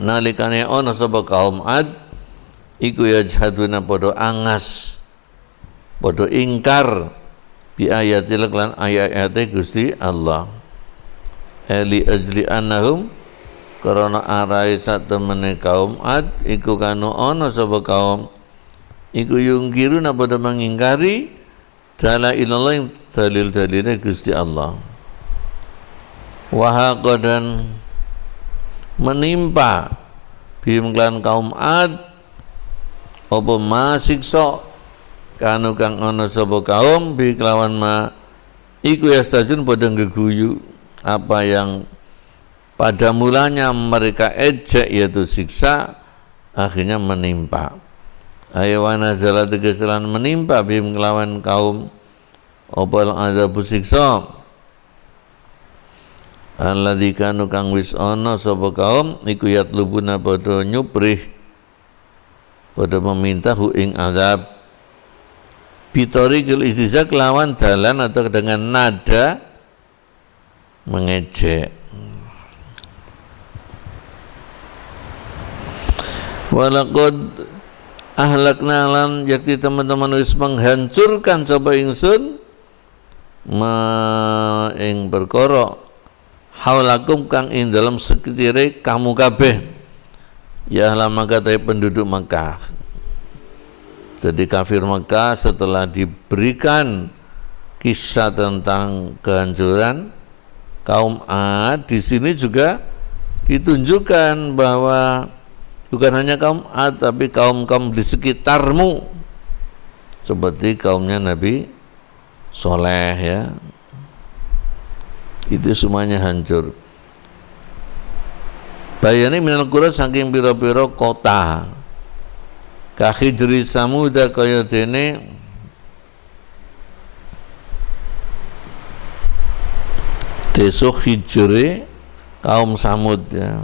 nalikane ana sapa kaum Ad iku yajhaduna padha angas padha ingkar bi ayatil lan ayat-ayate Gusti Allah. Ali ajli annahum karena arai satemene kaum Ad iku kanu ana sapa kaum iku yungkiruna padha mengingkari dalailallah yang dalil-dalile Gusti Allah. Wahaqadan menimpa bihim klan kaum Ad apa masiksa kanu kang ana sapa kaum bi kelawan ma iku yastajun padha geguyu apa yang pada mulanya mereka ejek yaitu siksa akhirnya menimpa. Ayawana zala tegeselan menimpa bihim kelawan kaum opal adzabu siksa alladzi kanu kang wis ana sapa kaum iku yatlubuna padha nyuprih padha meminta hu ing azab bitorikil istizak lawan dalan atau dengan nada mengejek. Walaqad ahlakna lan yakti teman-teman wis menghancurkan sapa ingsun ing perkara haulakum kang ing dalam sekitire kamu kabeh ya ahla Makkah penduduk Makkah. Jadi kafir Makkah setelah diberikan kisah tentang kehancuran kaum Ad, di sini juga ditunjukkan bahwa bukan hanya kaum Ad tapi kaum-kaum di sekitarmu seperti kaumnya Nabi Soleh ya, itu semuanya hancur. Bayani minal qura saking pira-pira kota kahidri samuda kaya dene desa Hijre kaum Samud ya.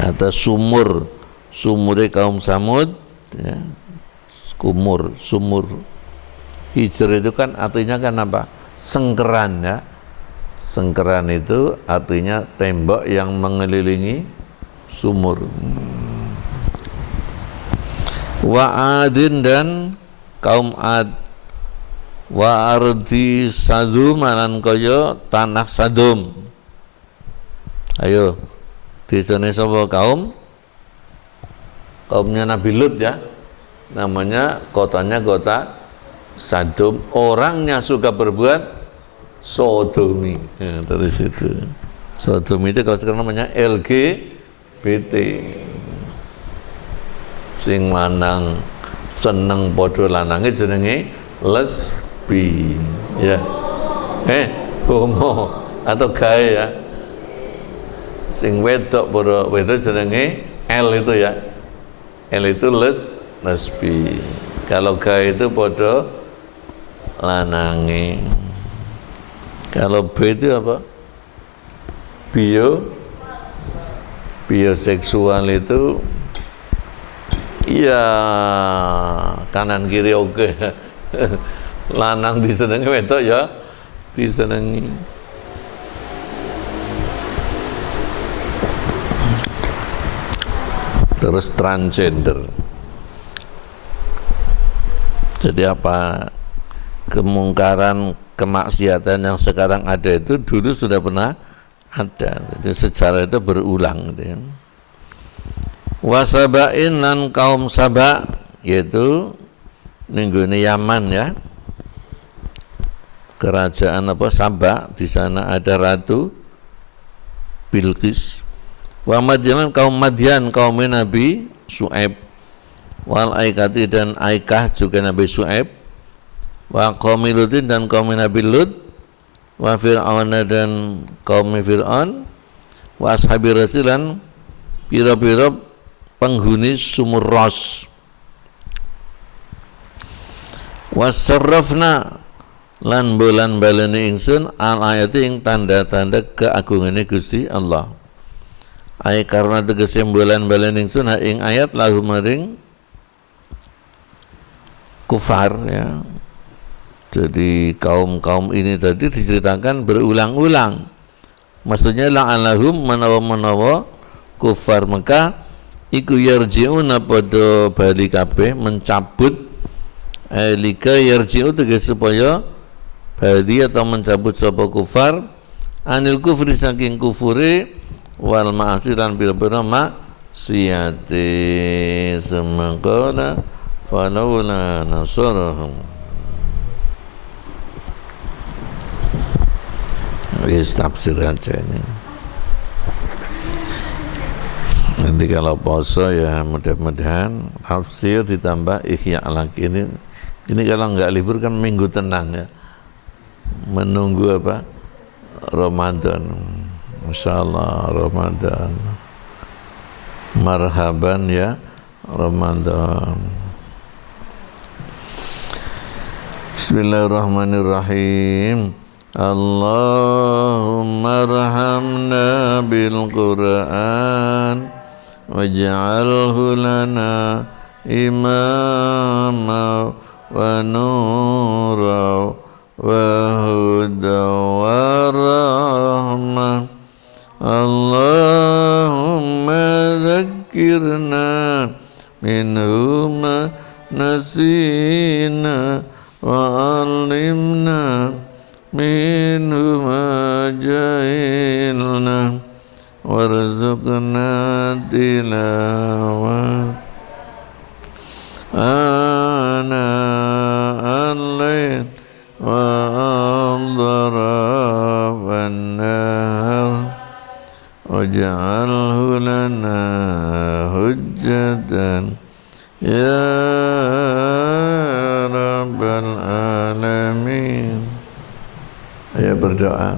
Atau sumure kaum Samud ya. Sumur Hijr itu kan artinya kan apa? Sengkeran ya. Sengkeran itu artinya tembok yang mengelilingi sumur. Wa Adin dan kaum Ad, wa ardi Sadum lan kaya tanah Sadum. Ayo desane sapa kaumnya Nabi Lut ya, namanya kotanya kota Sadum, orangnya suka berbuat sodomi ya, terus itu sodomi itu kalau sekarang namanya LGBT, sing lanang seneng podo lanange jenenge lesbi ya, homo atau gay ya, sing wedok podo wedok jenenge L itu ya, L itu lesbi, kalau gay itu podo lanange, kalau B itu apa? Bioseksual itu iya kanan kiri oke. Lanang disenengi wedok ya disenengi. Terus transgender. Jadi apa? Kemungkaran, kemaksiatan yang sekarang ada itu dulu sudah pernah ada. Jadi sejarah itu berulang gitu ya. Wasabain lan kaum Saba, yaitu ninggone Yaman ya. Kerajaan apa Saba, di sana ada ratu Bilqis. Wa Madyan kaum Madyan kaum Nabi Syuaib. Wal Aikati dan Aikah juga Nabi Syuaib. Wa qaumi Lutin dan kaum Nabi Lut. Wa Fir'aun dan kaum Fir'aun. Wa ashabi rasilan pira-pira penghuni sumur Ros. Wasarrafna lan bolan baleni ingsun al ayati ing tanda-tanda keagungane Gusti Allah. Ai karena tegese bolan baleni ingsun ing ayat lahu maring kufar ya. Jadi kaum-kaum ini tadi diceritakan berulang-ulang. Maksudnya la'alahum menawa-menawa kufar Mekah iku yarji'una pada bali kabeh mencabut lika yarji'u tegese supaya bali atau mencabut sapa kufar anil kufri saking kufure wal ma'asi lan pira-pira maksiate semangkana falawla nasarahum. Wis tafsir aja ini. Nanti kalau poso ya mudah-mudahan tafsir ditambah ihya lagi ini. Ini kalau nggak libur kan minggu tenang ya. Menunggu apa? Ramadan. Masyaallah Ramadan. Marhaban ya Ramadan. Bismillahirrahmanirrahim. Allahumma arhamna bil Qur'an waj'alhu lana imama wa nura wa huda wa rahmah. Allahumma ذكرنا منه ما نسينا وعلمنا منه ما جهلنا وارزقنا تلاوته آناء الليل وأطراف النهار واجعله لنا حجة يا رب العالمين. Ayo berdoa.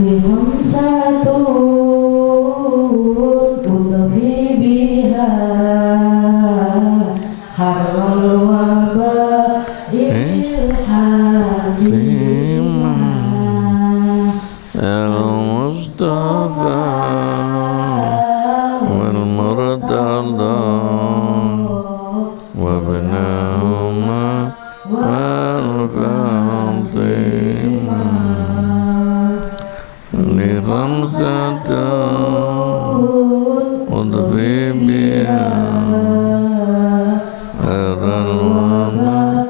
بخمسة أطفي بها حر الوباء الحاكمة المصطفى والمرتضى وابنهما والفاطمة لخمسة أطفي بها حر الوباء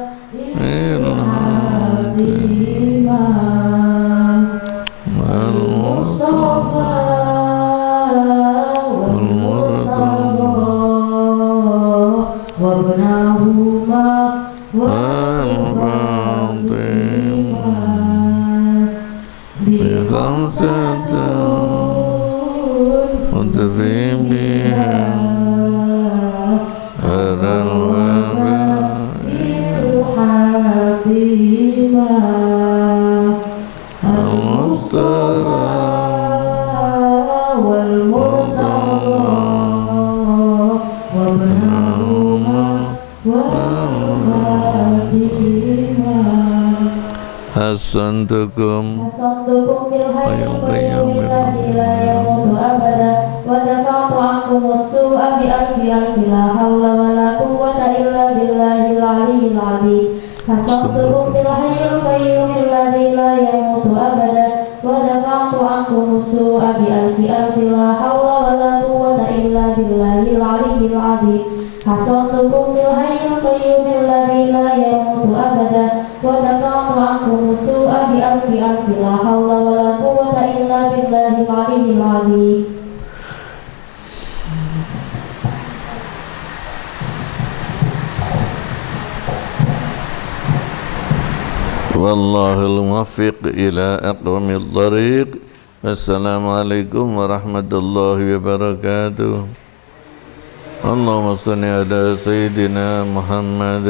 الحاكمة المصطفى والمرتضى وابنهما والفاطمة بخمسة أطفي بها حر الوباء الحاكمة المصطفى والمرتضى وابنهما والفاطمة حصنتكم بالحي القيوم الذي لا يموت أبدا ودفعت عنكم السوء بألف ألف لا حول ولا قوة إلا بالله العلي العظيم. حصنتكم بالحي القيوم الذي لا يموت أبدا ودفعت عنكم السوء بألف ألف لا حول ولا قوة إلا بالله العلي العظيم. حصنتكم بالحي القيوم الذي لا يموت أبدا ودفعت عنكم السوء بألف ألف لا حول ولا قوة إلا بالله العلي العظيم. والله الموفق إلى أقوم الطريق. السلام عليكم ورحمة الله وبركاته. اللهم صل على سيدنا محمد